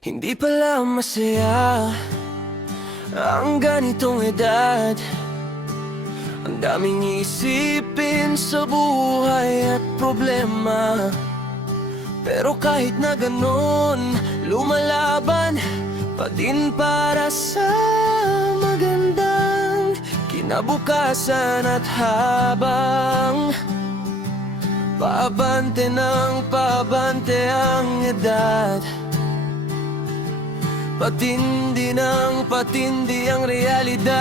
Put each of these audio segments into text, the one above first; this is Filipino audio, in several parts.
Hindi pala masaya ang ganitong edad. Ang daming isipin sa buhay at problema. Pero kahit na ganon, lumalaban pa din para sa magandang kinabukasan. At habang paabante ng paabante ang edad, patindi ng patindi ang realidad.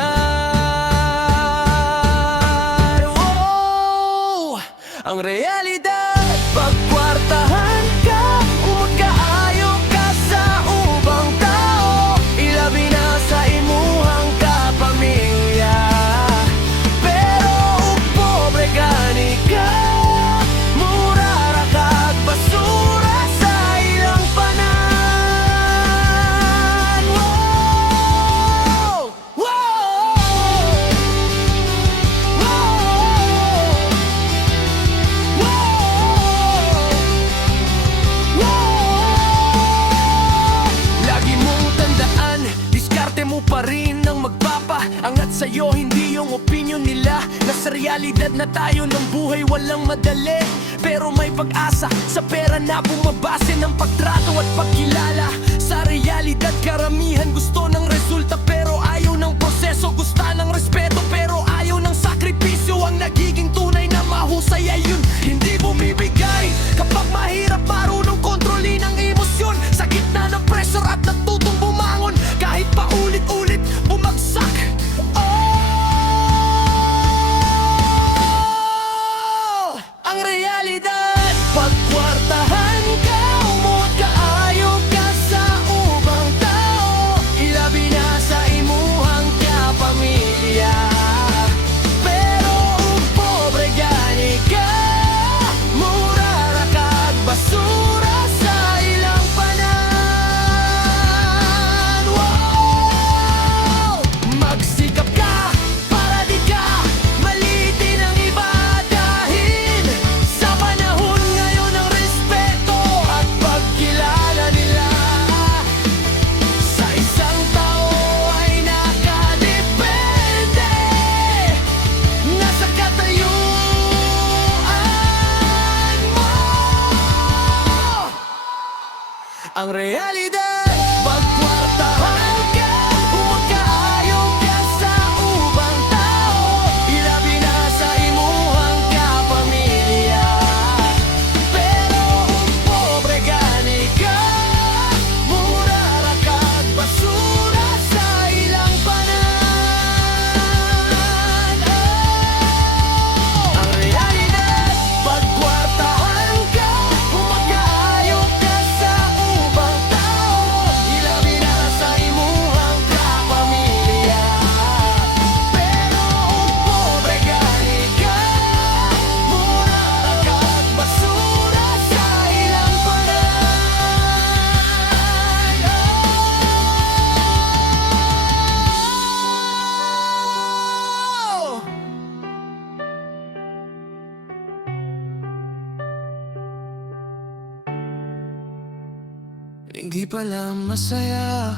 Oh, ang realidad, pagkwartahan ka, umot ka, ayaw ka sa ubang tao, ilabi na sa imuhang kapamilya. Pero pobre gani ka, mura ra kag basura sa ilang panan. Wow! Wow! Lagi mong tandaan, diskarte mo pa rin ang magpapaangat sa'yo, hindi yung opinion nila. Nasa realidad na tayo ng buhay, walang madali, pero may pag-asa sa pera na bumabase ng pagtrato at pagkilala. Sa realidad, karamihan gusto ng resulta pero ayaw ng proseso. Gusto ng respeto pero ayaw ng sakripisyo. Ang nagiging tunay na mahusay ay yun hindi bumibigay. Kapag mahirap marunong kontrolin ang emosyon, sa gitna ng pressure at natutong bumangon kahit pa ulit-ulit bumagsak. Oh! Ang realidad, pagkwartahan ka, umot ka, ayaw ka sa ubang tao, ilabi na sa imuhang kapamilya. Pero pobre gani ka, mura ra kag basura sa ilang panan. Wow! Magsikap ka para di ka malitin ang iba, dahil sa panahon ngayon ng respeto at pagkilala nila sa isang tao ay nakadepende. Nasa katayuan mo. Ang realidad, pagkwartahan ka, umot ka, ayaw ka sa ubang tao, ilabi na sa imuhang kapamilya. Pero pobre gani ka, mura ra kag basura sa ilang panan. Oh! Ang realidad, pagkwartahan ka, umot ka, ayaw ka sa ubang tao, ilabi na sa imuhang kapamilya. Pero pobre gani ka, mura ra kag basura sa ilang panan. Oh! Hindi pala masaya